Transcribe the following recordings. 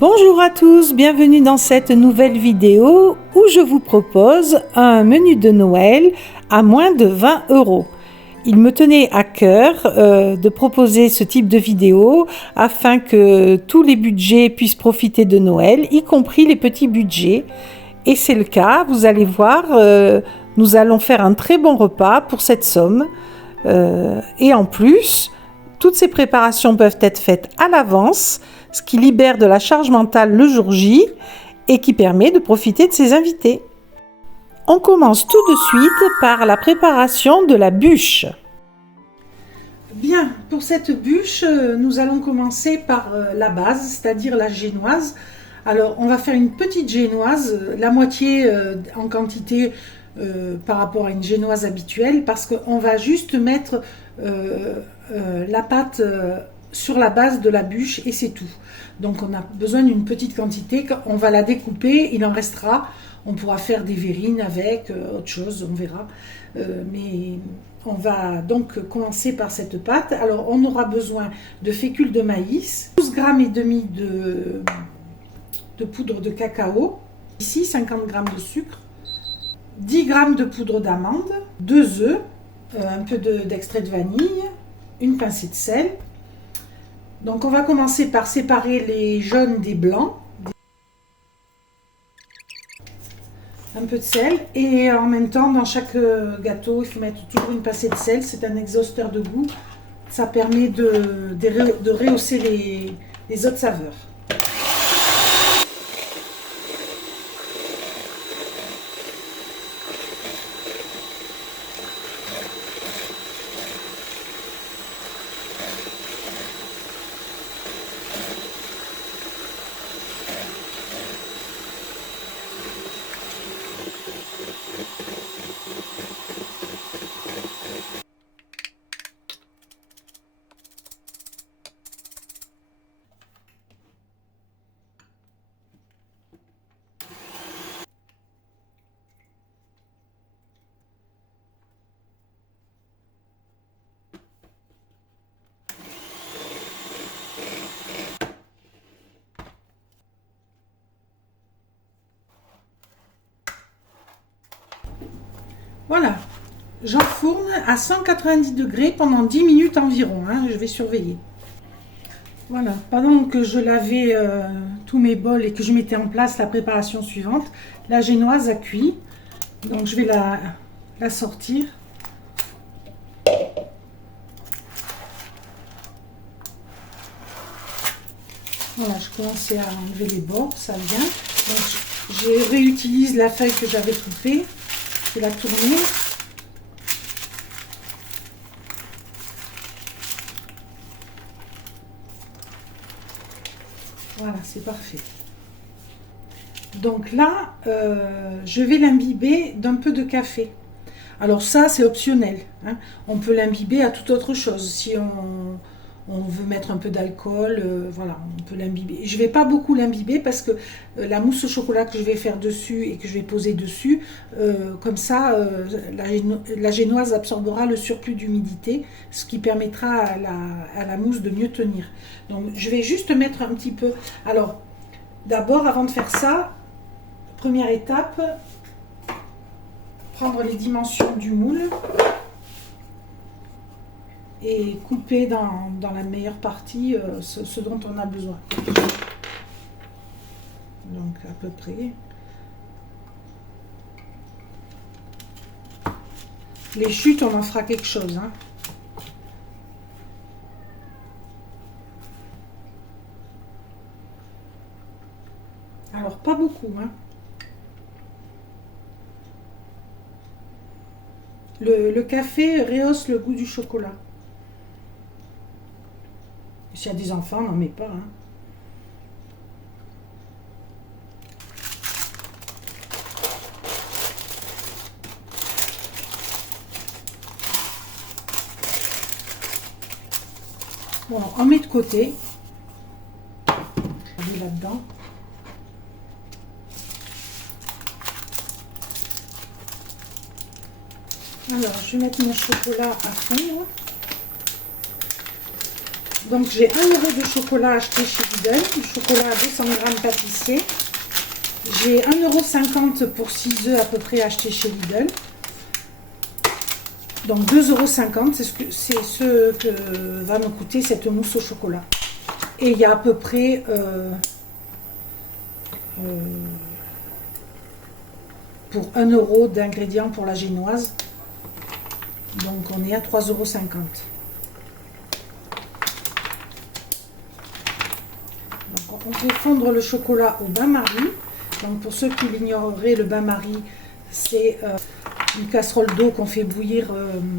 Bonjour à tous, bienvenue dans cette nouvelle vidéo où je vous propose un menu de Noël à moins de 20 €. Il me tenait à cœur de proposer ce type de vidéo afin que tous les budgets puissent profiter de Noël, y compris les petits budgets. Et c'est le cas, vous allez voir, nous allons faire un très bon repas pour cette somme. Et en plus, toutes ces préparations peuvent être faites à l'avance, ce qui libère de la charge mentale le jour J et qui permet de profiter de ses invités. On commence tout de suite par la préparation de la bûche. Bien, pour cette bûche, nous allons commencer par la base, c'est-à-dire la génoise. Alors, on va faire une petite génoise, la moitié en quantité par rapport à une génoise habituelle, parce qu'on va juste mettre la pâte sur la base de la bûche et c'est tout. Donc on a besoin d'une petite quantité, on va la découper, il en restera, on pourra faire des verrines avec, autre chose, on verra. Mais on va donc commencer par cette pâte. Alors on aura besoin de fécule de maïs, 12,5 g de poudre de cacao, ici 50 g de sucre, 10 g de poudre d'amande, 2 œufs, un peu d'extrait de vanille, une pincée de sel. Donc on va commencer par séparer les jaunes des blancs. Un peu de sel et en même temps dans chaque gâteau il faut mettre toujours une pincée de sel, c'est un exhausteur de goût, ça permet de rehausser les autres saveurs. Voilà, j'enfourne à 190 degrés pendant 10 minutes environ, je vais surveiller. Voilà, pendant que je lavais tous mes bols et que je mettais en place la préparation suivante, la génoise a cuit, donc je vais la sortir. Voilà, je commençais à enlever les bords, ça vient. Donc je réutilise la feuille que j'avais coupée. Je vais la tourner. Voilà, c'est parfait. Donc là, je vais l'imbiber d'un peu de café. Alors ça, c'est optionnel. On peut l'imbiber à toute autre chose. Si on veut mettre un peu d'alcool, voilà, on peut l'imbiber. Je ne vais pas beaucoup l'imbiber parce que la mousse au chocolat que je vais faire dessus et que je vais poser dessus, comme ça, la génoise absorbera le surplus d'humidité, ce qui permettra à la mousse de mieux tenir. Donc je vais juste mettre un petit peu. Alors, d'abord, avant de faire ça, première étape, prendre les dimensions du moule et couper dans la meilleure partie ce dont on a besoin. Donc à peu près. Les chutes, on en fera quelque chose. Alors pas beaucoup. Le café rehausse le goût du chocolat. S'il y a des enfants, n'en met pas. Bon, on met de côté. On met là-dedans. Alors, je vais mettre mon chocolat à fondre. Donc j'ai 1 € de chocolat acheté chez Lidl, du chocolat à 200 g pâtissier. J'ai 1,50 € pour 6 œufs à peu près acheté chez Lidl. Donc 2,50 €, c'est ce que va me coûter cette mousse au chocolat. Et il y a à peu près pour 1 € d'ingrédients pour la génoise. Donc on est à 3,50 €. Donc on fait fondre le chocolat au bain-marie. Donc pour ceux qui l'ignoreraient, le bain-marie, c'est une casserole d'eau qu'on fait bouillir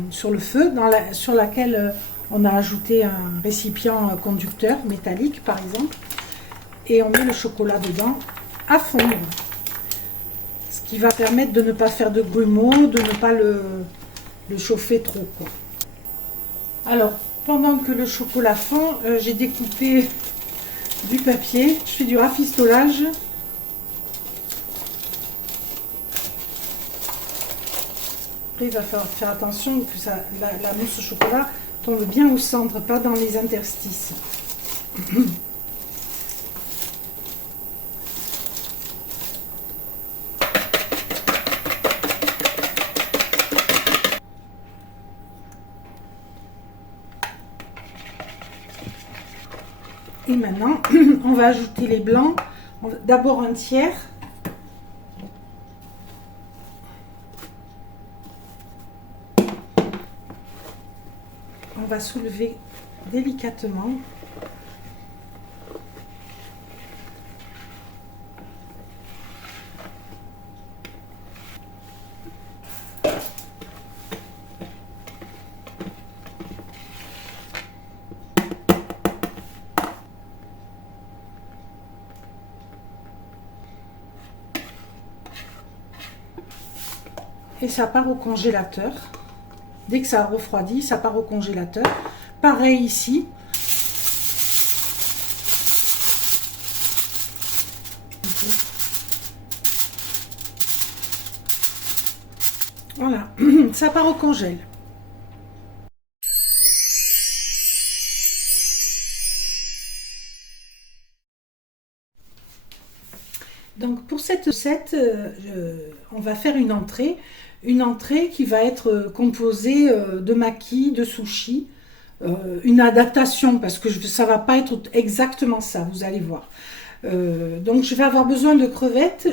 sur le feu, sur laquelle on a ajouté un récipient conducteur métallique par exemple, et on met le chocolat dedans à fondre, ce qui va permettre de ne pas faire de grumeaux, de ne pas le chauffer trop, quoi. Alors pendant que le chocolat fond, j'ai découpé du papier, je fais du rafistolage. Il va falloir faire attention que la mousse au chocolat tombe bien au centre, pas dans les interstices. Et maintenant, on va ajouter les blancs. D'abord un tiers. On va soulever délicatement. Et ça part au congélateur. Dès que ça refroidit, ça part au congélateur. Pareil ici. Voilà, ça part au congèle. Donc pour cette recette, on va faire une entrée qui va être composée de maquis, de sushis, une adaptation parce que ça va pas être exactement ça, vous allez voir. Donc je vais avoir besoin de crevettes.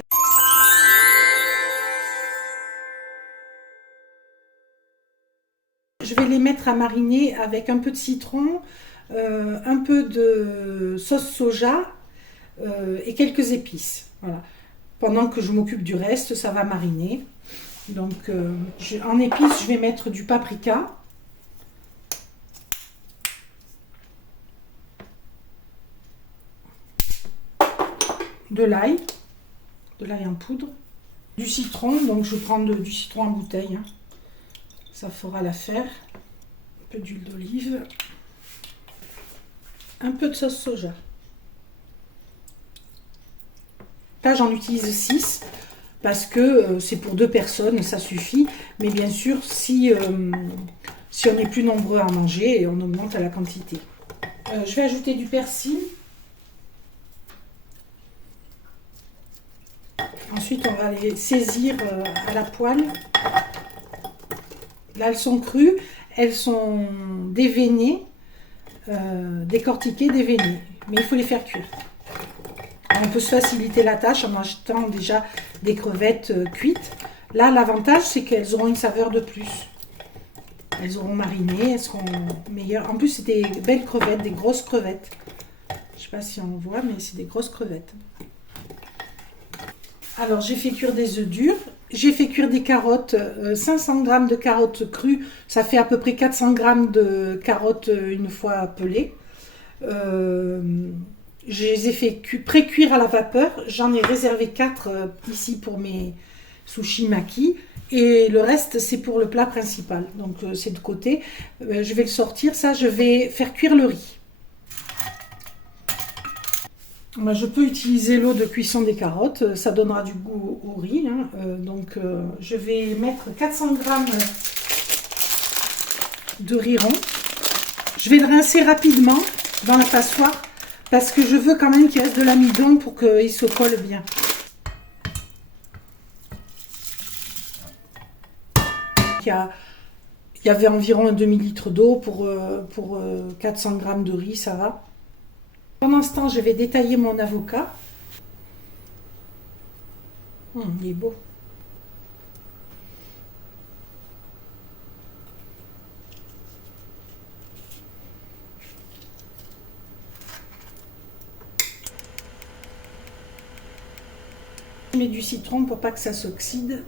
Je vais les mettre à mariner avec un peu de citron, un peu de sauce soja et quelques épices. Voilà. Pendant que je m'occupe du reste, ça va mariner. Donc en épices, je vais mettre du paprika, de l'ail en poudre, du citron. Donc je prends du citron en bouteille, hein. Ça fera l'affaire. Un peu d'huile d'olive, un peu de sauce soja. Là, j'en utilise 6 parce que c'est pour 2 personnes, ça suffit. Mais bien sûr, si on est plus nombreux à manger, on augmente la quantité. Je vais ajouter du persil. Ensuite, on va les saisir à la poêle. Là, elles sont crues, elles sont déveinées, décortiquées, déveinées. Mais il faut les faire cuire. On peut se faciliter la tâche en achetant déjà des crevettes cuites. Là, l'avantage, c'est qu'elles auront une saveur de plus. Elles auront mariné, elles seront meilleures. En plus, c'est des belles crevettes, des grosses crevettes. Je ne sais pas si on voit, mais c'est des grosses crevettes. Alors, j'ai fait cuire des œufs durs. J'ai fait cuire des carottes, 500 g de carottes crues. Ça fait à peu près 400 g de carottes une fois pelées. Je les ai fait pré-cuire à la vapeur. J'en ai réservé 4 ici pour mes sushis maki. Et le reste, c'est pour le plat principal. Donc, c'est de côté. Je vais le sortir. Ça, je vais faire cuire le riz. Moi, je peux utiliser l'eau de cuisson des carottes. Ça donnera du goût au riz, hein. Donc, je vais mettre 400 g de riz rond. Je vais le rincer rapidement. dans la passoire parce que je veux quand même qu'il reste de l'amidon pour qu'il se colle bien. Il y avait environ un demi-litre d'eau pour 400 g de riz, ça va. Pendant ce temps, je vais détailler mon avocat. Il est beau. Je mets du citron pour pas que ça s'oxyde.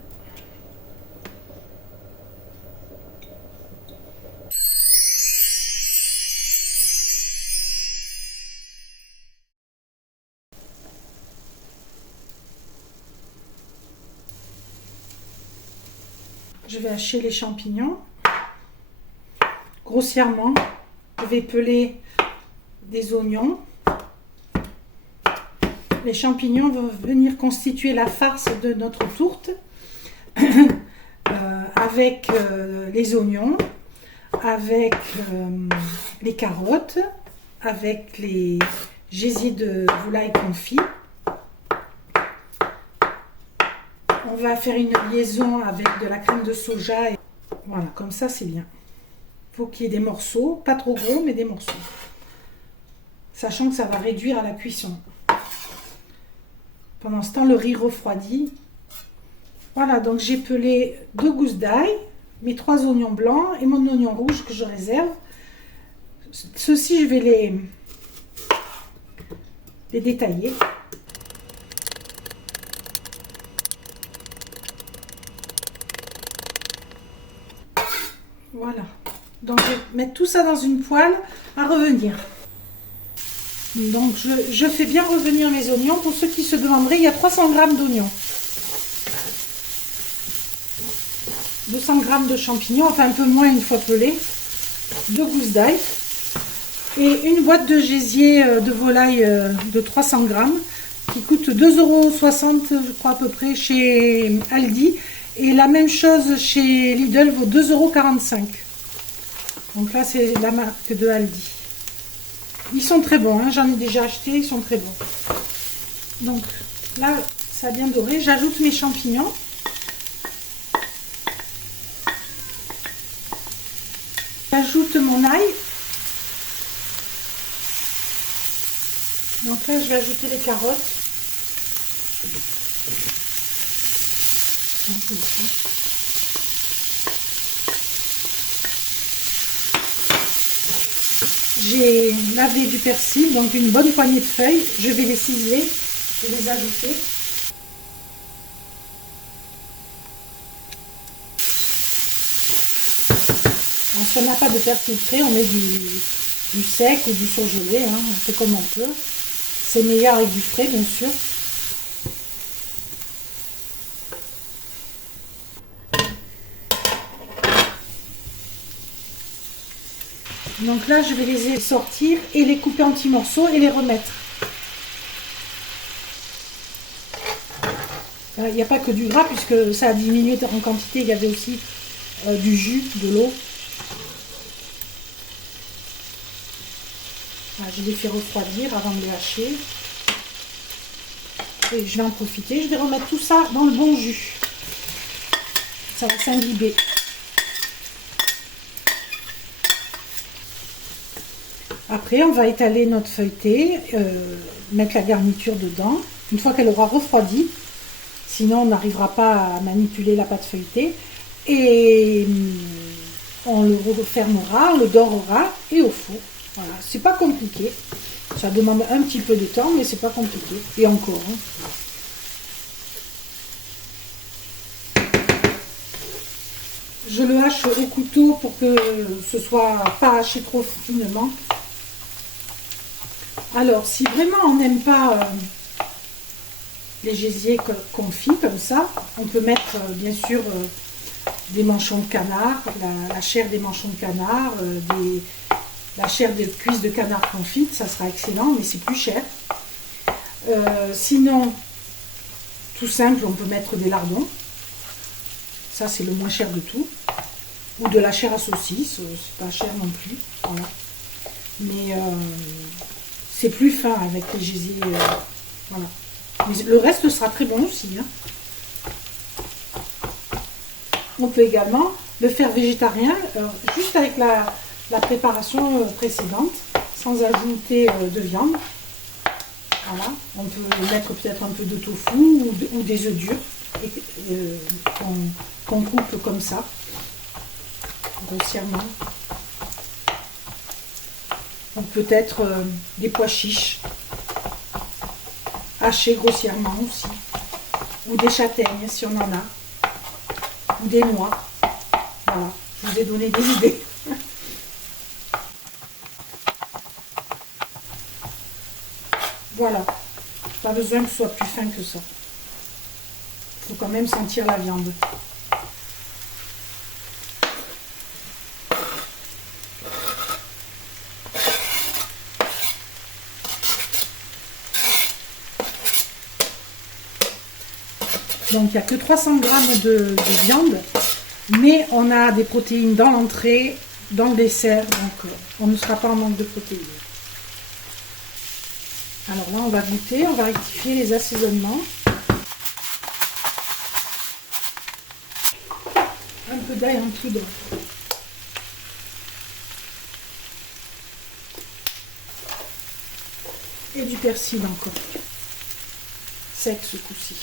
Je vais hacher les champignons grossièrement. Je vais peler des oignons. Les champignons vont venir constituer la farce de notre tourte avec les oignons, avec les carottes, avec les gésiers de volaille confit. On va faire une liaison avec de la crème de soja. Et voilà, comme ça c'est bien. Il faut qu'il y ait des morceaux, pas trop gros, mais des morceaux. Sachant que ça va réduire à la cuisson. Pendant ce temps, le riz refroidit. Voilà, donc j'ai pelé 2 gousses d'ail, mes 3 oignons blancs et mon oignon rouge que je réserve. Ceux-ci, je vais les détailler. Voilà, donc je vais mettre tout ça dans une poêle à revenir. Donc je fais bien revenir mes oignons. Pour ceux qui se demanderaient, il y a 300 g d'oignons, 200 g de champignons, enfin un peu moins une fois pelés, 2 gousses d'ail et une boîte de gésier de volaille de 300 g qui coûte 2,60 € je crois à peu près chez Aldi. Et la même chose chez Lidl vaut 2,45 €. Donc là, c'est la marque de Aldi. Ils sont très bons, hein, j'en ai déjà acheté, ils sont très bons. Donc là, ça a bien doré. J'ajoute mes champignons. J'ajoute mon ail. Donc là, je vais ajouter les carottes. J'ai lavé du persil, donc une bonne poignée de feuilles. Je vais les ciseler et les ajouter. Alors, si on n'a pas de persil frais, on met du sec ou du surgelé, hein, on fait comme on peut. C'est meilleur avec du frais, bien sûr. Donc là, je vais les sortir et les couper en petits morceaux et les remettre. Il n'y a pas que du gras puisque ça a diminué en quantité. Il y avait aussi du jus, de l'eau. Je les fais refroidir avant de les hacher. Et je vais en profiter. Je vais remettre tout ça dans le bon jus. Ça va s'imbiber. Après, on va étaler notre feuilleté, mettre la garniture dedans. Une fois qu'elle aura refroidi, sinon on n'arrivera pas à manipuler la pâte feuilletée. Et on le refermera, on le dorera et au four. Voilà, c'est pas compliqué. Ça demande un petit peu de temps, mais c'est pas compliqué. Et encore. Je le hache au couteau pour que ce soit pas haché trop finement. Alors, si vraiment on n'aime pas les gésiers confits comme ça, on peut mettre bien sûr des manchons de canard, la chair des manchons de canard, la chair de cuisse de canard confite, ça sera excellent, mais c'est plus cher. Sinon, tout simple, on peut mettre des lardons. Ça, c'est le moins cher de tout. Ou de la chair à saucisse, c'est pas cher non plus. Voilà. mais c'est plus fin avec les gésiers. Voilà. Mais le reste sera très bon aussi, hein. On peut également le faire végétarien, juste avec la préparation précédente, sans ajouter de viande. Voilà. On peut mettre peut-être un peu de tofu ou des œufs durs qu'on coupe comme ça, grossièrement. Ou peut-être des pois chiches, hachés grossièrement aussi. Ou des châtaignes si on en a. Ou des noix. Voilà, je vous ai donné des idées. Voilà, pas besoin que ce soit plus fin que ça. Il faut quand même sentir la viande. Donc il n'y a que 300 grammes de viande, mais on a des protéines dans l'entrée, dans le dessert, donc on ne sera pas en manque de protéines. Alors là on va goûter, on va rectifier les assaisonnements. Un peu d'ail en poudre. Et du persil encore. Sec ce coup-ci.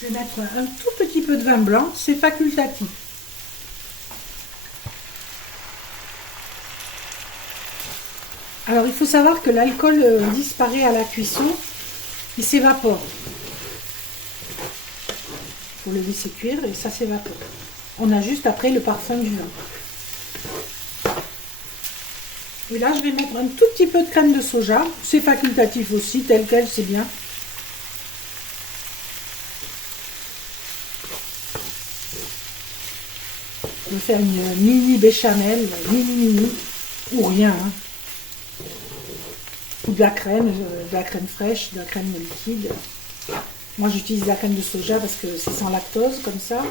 Je vais mettre un tout petit peu de vin blanc, c'est facultatif. Alors il faut savoir que l'alcool disparaît à la cuisson, il s'évapore. Il faut le laisser cuire et ça s'évapore. On a juste après le parfum du vin. Et là je vais mettre un tout petit peu de crème de soja, c'est facultatif aussi, tel quel c'est bien. Je vais faire une mini béchamel, mini, ou rien. Hein. Ou de la crème fraîche, de la crème liquide. Moi j'utilise la crème de soja parce que c'est sans lactose, comme ça.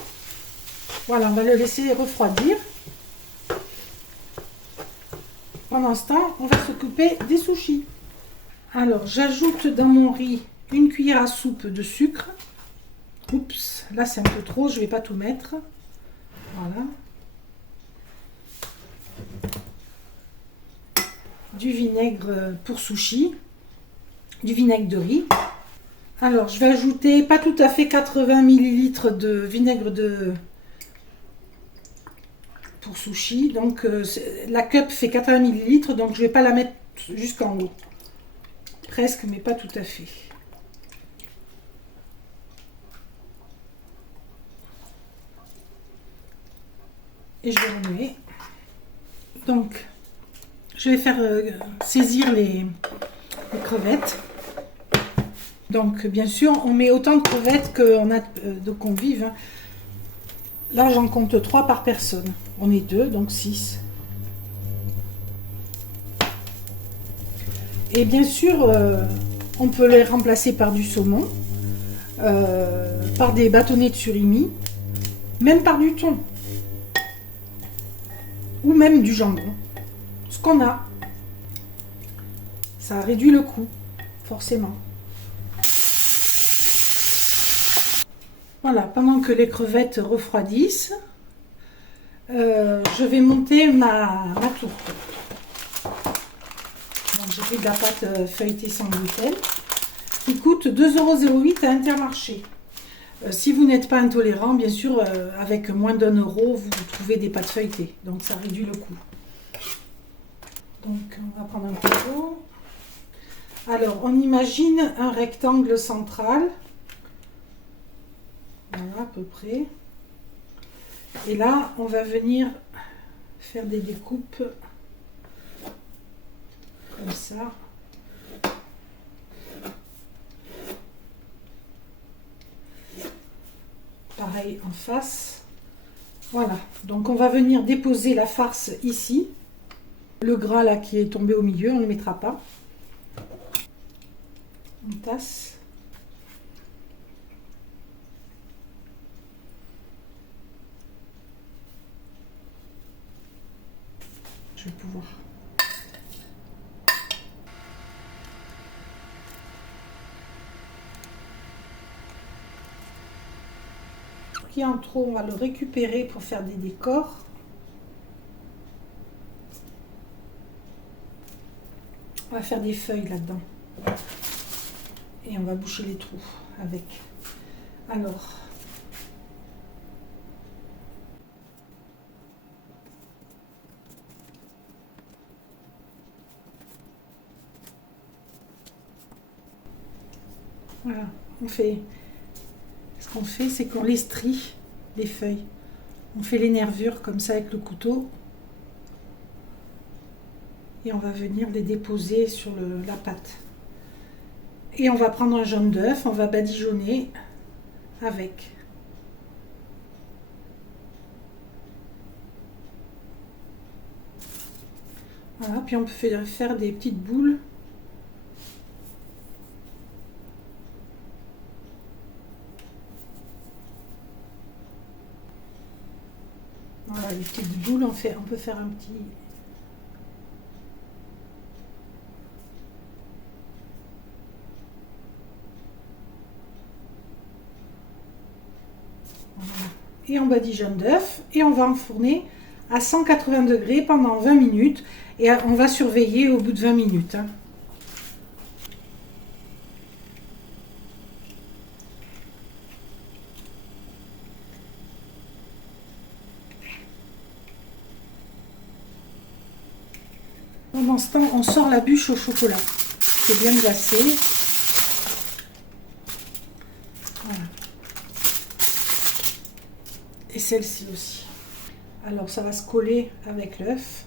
Voilà, on va le laisser refroidir. Pendant ce temps, on va s'occuper des sushis. Alors, j'ajoute dans mon riz une cuillère à soupe de sucre. Oups, là c'est un peu trop, je ne vais pas tout mettre. Voilà. Du vinaigre pour sushi, du vinaigre de riz. Alors, je vais ajouter pas tout à fait 80 ml de vinaigre pour sushi. Donc, la cup fait 80 ml, donc je ne vais pas la mettre jusqu'en haut. Presque, mais pas tout à fait. Et je vais remuer. Donc, je vais faire saisir les crevettes. Donc, bien sûr, on met autant de crevettes qu'on a de convives. Hein. Là, j'en compte 3 par personne. On est 2, donc 6. Et bien sûr, on peut les remplacer par du saumon, par des bâtonnets de surimi, même par du thon. Ou même du jambon. Ce qu'on a. Ça réduit le coût, forcément. Voilà, pendant que les crevettes refroidissent, je vais monter ma tourte. J'ai pris de la pâte feuilletée sans gluten qui coûte 2,08 € à Intermarché. Si vous n'êtes pas intolérant, bien sûr, avec moins d'1 €, vous trouvez des pâtes feuilletées. Donc ça réduit le coût. Donc on va prendre un couteau. Alors on imagine un rectangle central. Voilà à peu près. Et là on va venir faire des découpes comme ça. Pareil en face. Voilà, donc on va venir déposer la farce ici. Le gras là qui est tombé au milieu, on ne le mettra pas. On tasse. Je vais pouvoir qui est en trop, on va le récupérer pour faire des décors. On va faire des feuilles là-dedans. Et on va boucher les trous avec. Alors, voilà, on fait. Ce qu'on fait, c'est qu'on les strie, les feuilles. On fait les nervures comme ça avec le couteau. Et on va venir les déposer sur la pâte. Et on va prendre un jaune d'œuf, on va badigeonner avec. Voilà, puis on peut faire des petites boules. Voilà, les petites boules, on peut faire un petit... Voilà. Et on badigeonne d'œuf et on va enfourner à 180 degrés pendant 20 minutes. Et on va surveiller au bout de 20 minutes. Hein. Pendant ce temps, on sort la bûche au chocolat. C'est bien glacé. Voilà. Et celle-ci aussi. Alors ça va se coller avec l'œuf.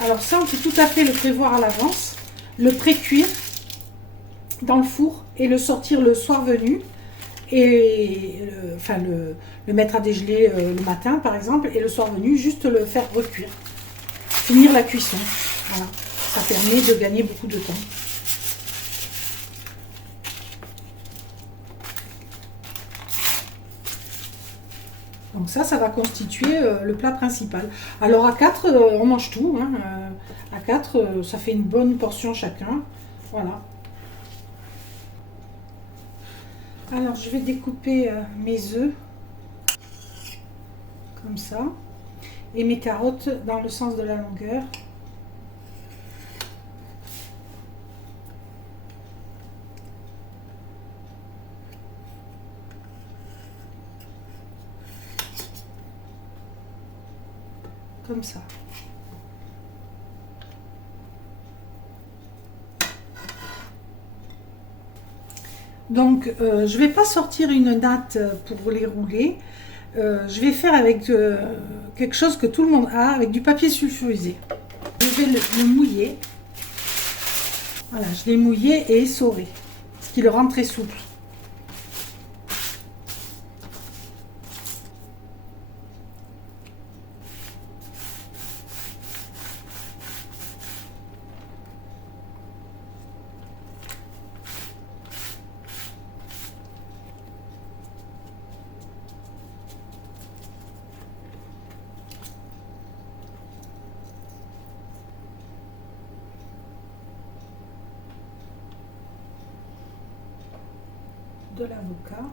Alors ça, on peut tout à fait le prévoir à l'avance, le pré-cuire dans le four et le sortir le soir venu et le mettre à dégeler le matin par exemple et le soir venu juste le faire recuire, finir la cuisson. Voilà, ça permet de gagner beaucoup de temps. Donc ça va constituer le plat principal. Alors à 4, on mange tout. Hein, à 4, ça fait une bonne portion chacun. Voilà. Alors je vais découper mes œufs comme ça et mes carottes dans le sens de la longueur. Comme ça. Donc je vais pas sortir une natte pour les rouler. Je vais faire avec quelque chose que tout le monde a, avec du papier sulfurisé. Je vais le mouiller. Voilà, je l'ai mouillé et essoré, ce qui le rend très souple. De l'avocat.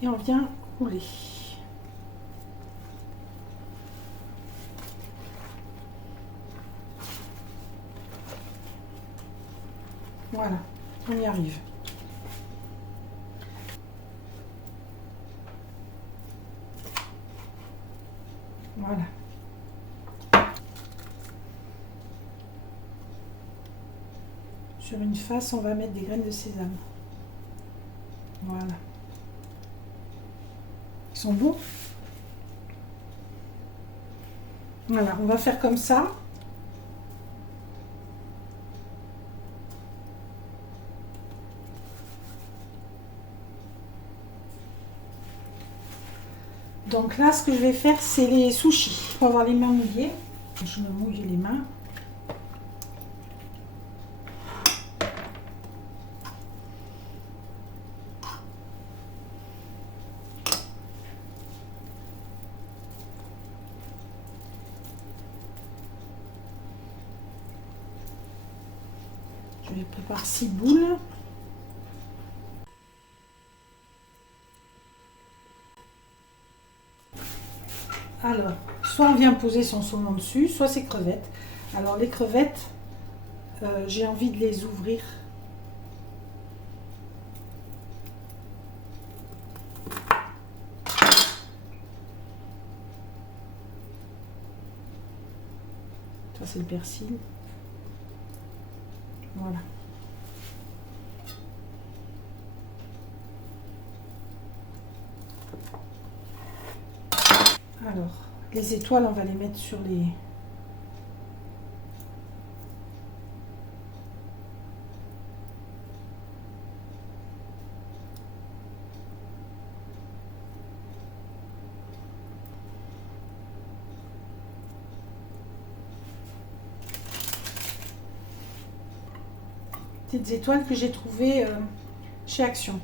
Et on vient rouler. Voilà, on y arrive. Voilà. Sur une face, on va mettre des graines de sésame. Voilà. Ils sont beaux. Voilà, on va faire comme ça. Donc là, ce que je vais faire, c'est les sushis. Pour avoir les mains mouillées, je me mouille les mains. Je prépare 6 boules. Alors, soit on vient poser son saumon dessus, soit ses crevettes. Alors les crevettes, j'ai envie de les ouvrir. Ça c'est le persil. Voilà. Alors, les étoiles, on va les mettre sur les... petites étoiles que j'ai trouvées chez Action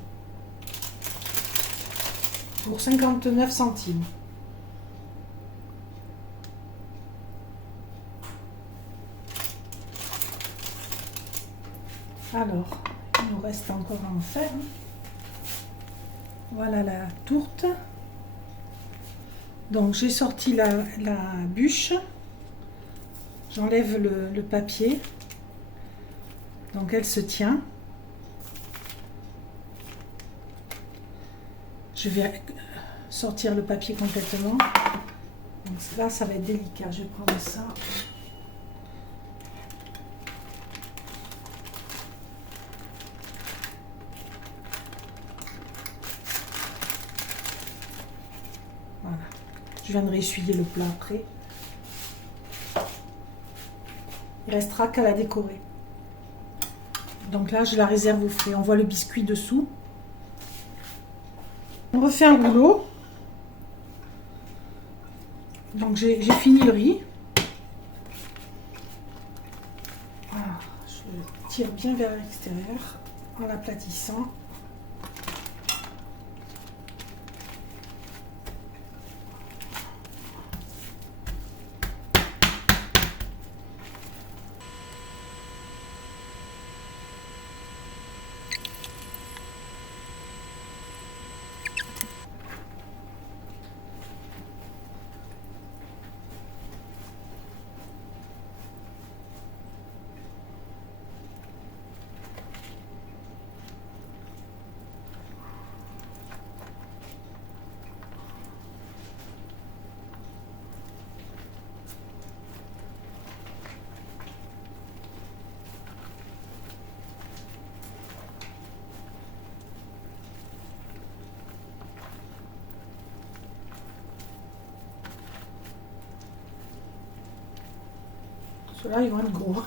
pour 59 centimes. Alors, il nous reste encore à en faire. Voilà la tourte. Donc j'ai sorti la bûche. J'enlève le papier. Donc elle se tient. Je vais sortir le papier complètement. Donc là, ça va être délicat. Je vais prendre ça. Voilà. Je viendrai essuyer le plat après. Il restera qu'à la décorer. Donc là, je la réserve au frais. On voit le biscuit dessous. On refait un rouleau. Donc j'ai fini le riz. Voilà. Je tire bien vers l'extérieur en l'aplatissant. Ceux-là, ils vont être gros.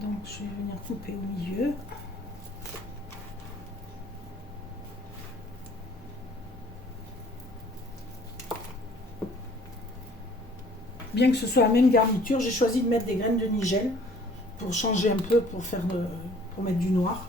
Donc, je vais venir couper au milieu. Bien que ce soit la même garniture, j'ai choisi de mettre des graines de nigel pour changer un peu, pour mettre du noir.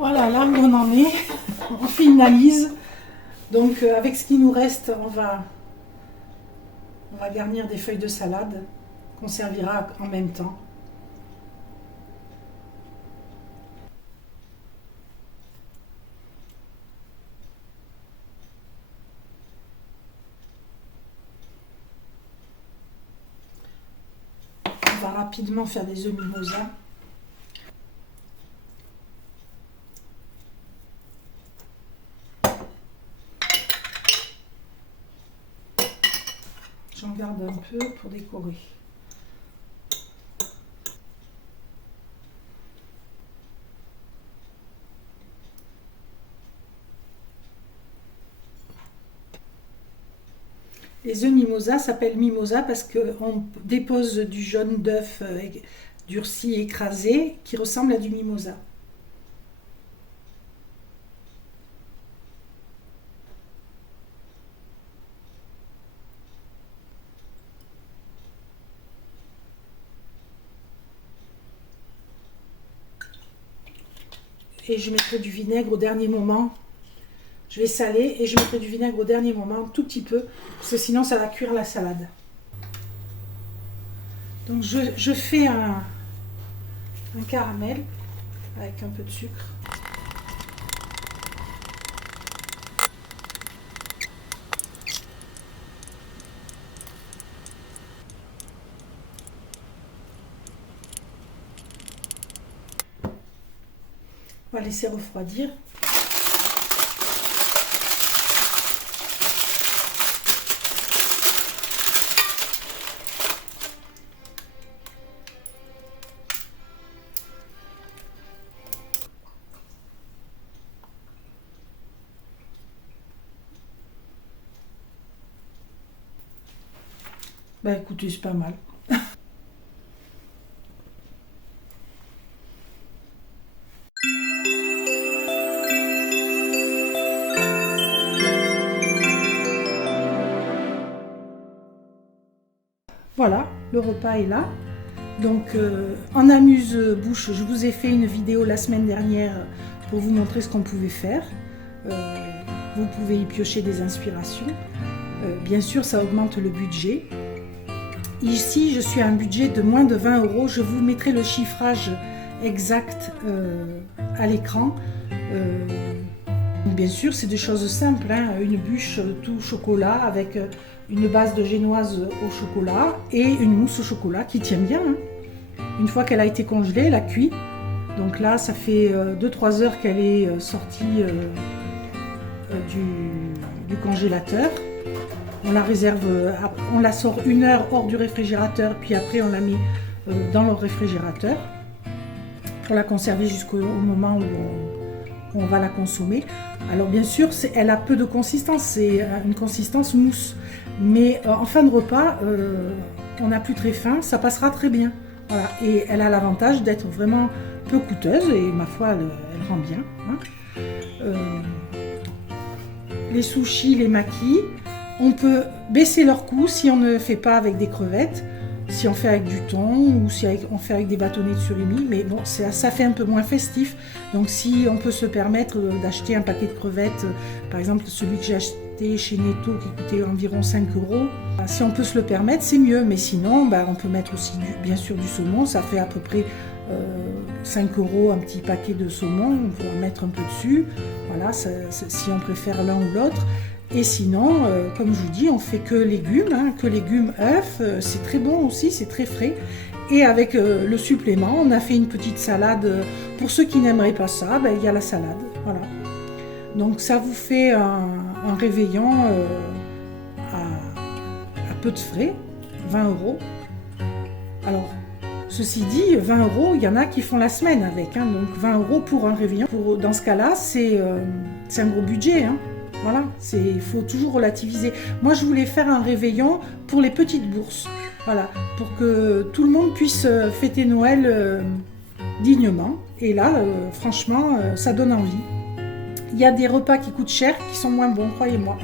Voilà, là où on en est, on finalise. Donc avec ce qui nous reste, on va garnir des feuilles de salade qu'on servira en même temps. On va rapidement faire des œufs mimosa. J'en garde un peu pour décorer. Les œufs mimosa s'appellent mimosa parce qu'on dépose du jaune d'œuf durci écrasé qui ressemble à du mimosa. Et je mettrai du vinaigre au dernier moment. Je vais saler et je mettrai du vinaigre au dernier moment, un tout petit peu, parce que sinon ça va cuire la salade. Donc je fais un caramel avec un peu de sucre. On va laisser refroidir. Bah écoutez, c'est pas mal. Voilà, le repas est là. Donc en amuse-bouche, je vous ai fait une vidéo la semaine dernière pour vous montrer ce qu'on pouvait faire. Vous pouvez y piocher des inspirations. Bien sûr, ça augmente le budget. Ici, je suis à un budget de moins de 20 €. Je vous mettrai le chiffrage exact à l'écran. Bien sûr, c'est des choses simples, hein. Une bûche tout chocolat avec une base de génoise au chocolat et une mousse au chocolat qui tient bien, hein. Une fois qu'elle a été congelée, elle a cuit. Donc là, ça fait 2-3 heures qu'elle est sortie du congélateur. On la réserve, on la sort 1 heure hors du réfrigérateur, puis après on la met dans le réfrigérateur pour la conserver jusqu'au moment où on va la consommer. Alors bien sûr, elle a peu de consistance, c'est une consistance mousse. Mais en fin de repas, on n'a plus très faim, ça passera très bien. Voilà. Et elle a l'avantage d'être vraiment peu coûteuse et ma foi, elle rend bien, hein. Les sushis, les makis, on peut baisser leur coût si on ne fait pas avec des crevettes, si on fait avec du thon ou si on fait avec des bâtonnets de surimi, mais bon, ça fait un peu moins festif. Donc si on peut se permettre d'acheter un paquet de crevettes, par exemple celui que j'ai acheté chez Netto qui coûtait environ 5 €, si on peut se le permettre, c'est mieux. Mais sinon, on peut mettre aussi bien sûr du saumon, ça fait à peu près 5 € un petit paquet de saumon, on peut en mettre un peu dessus, voilà, si on préfère l'un ou l'autre. Et sinon, comme je vous dis, on fait que légumes, hein, que légumes, œufs, c'est très bon aussi, c'est très frais. Et avec le supplément, on a fait une petite salade. Pour ceux qui n'aimeraient pas ça, il y a la salade, voilà. Donc ça vous fait un réveillon à peu de frais, 20 €. Alors, ceci dit, 20 €, il y en a qui font la semaine avec, hein, donc 20 € pour un réveillon. Dans ce cas-là, c'est un gros budget, hein. Voilà, il faut toujours relativiser. Moi, je voulais faire un réveillon pour les petites bourses. Voilà, pour que tout le monde puisse fêter Noël dignement. Et là, franchement, ça donne envie. Il y a des repas qui coûtent cher, qui sont moins bons, croyez-moi.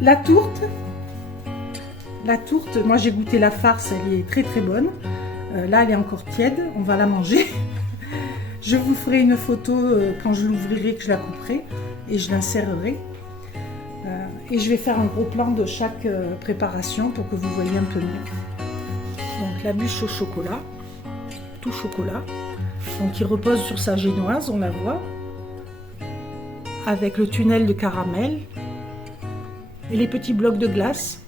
La tourte, moi j'ai goûté la farce, elle est très très bonne. Là, elle est encore tiède, on va la manger. Je vous ferai une photo quand je l'ouvrirai, que je la couperai et je l'insérerai. Et je vais faire un gros plan de chaque préparation pour que vous voyez un peu mieux. Donc la bûche au chocolat, tout chocolat, donc qui repose sur sa génoise, on la voit, avec le tunnel de caramel et les petits blocs de glace.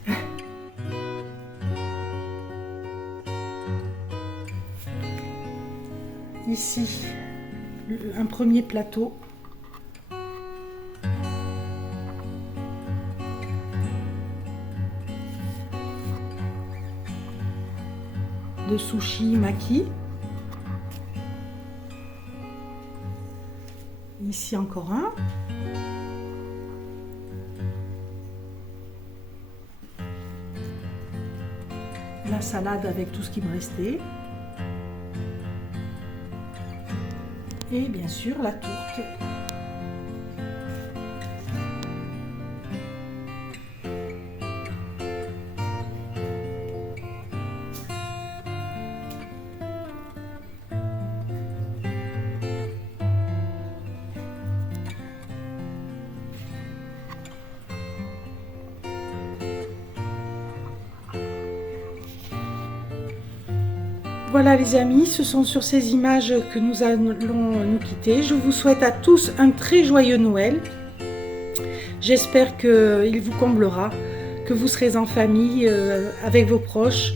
Ici, un premier plateau. De sushi maki. Ici encore un. La salade avec tout ce qui me restait. Et bien sûr la tourte. Voilà les amis, ce sont sur ces images que nous allons nous quitter. Je vous souhaite à tous un très joyeux Noël. J'espère qu'il vous comblera, que vous serez en famille avec vos proches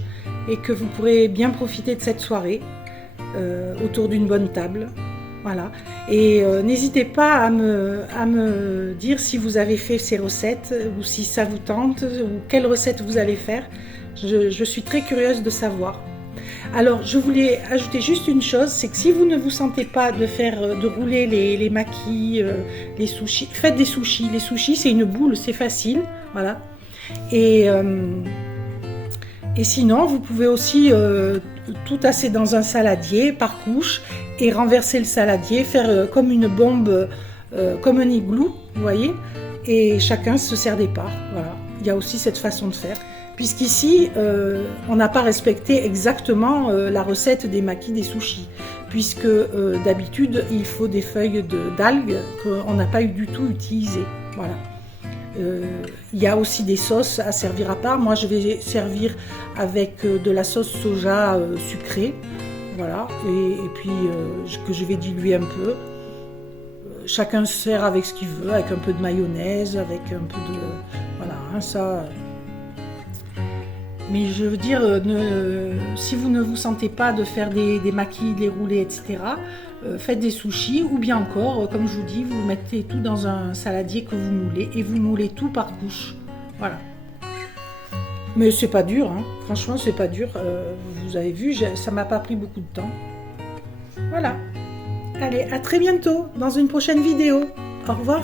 et que vous pourrez bien profiter de cette soirée autour d'une bonne table. Voilà. Et n'hésitez pas à me dire si vous avez fait ces recettes ou si ça vous tente ou quelles recettes vous allez faire. Je suis très curieuse de savoir. Alors, je voulais ajouter juste une chose, c'est que si vous ne vous sentez pas de rouler les makis, les sushis, faites des sushis. Les sushis, c'est une boule, c'est facile, voilà. Et sinon, vous pouvez aussi tout tasser dans un saladier par couche et renverser le saladier, faire comme une bombe, comme un igloo, vous voyez, et chacun se sert des parts, voilà. Il y a aussi cette façon de faire. Puisqu'ici, on n'a pas respecté exactement la recette des makis des sushis, puisque d'habitude, il faut des feuilles d'algues qu'on n'a pas du tout utilisées. Voilà. Il y a aussi des sauces à servir à part. Moi, je vais servir avec de la sauce soja sucrée, voilà, et puis que je vais diluer un peu. Chacun se sert avec ce qu'il veut, avec un peu de mayonnaise, avec un peu de... Voilà, hein, ça... Mais je veux dire, si vous ne vous sentez pas de faire des makis, des roulés, etc., faites des sushis, ou bien encore, comme je vous dis, vous mettez tout dans un saladier que vous moulez, et vous moulez tout par couche. Voilà. Mais c'est pas dur, hein. Franchement, c'est pas dur. Vous avez vu, ça m'a pas pris beaucoup de temps. Voilà. Allez, à très bientôt dans une prochaine vidéo. Au revoir.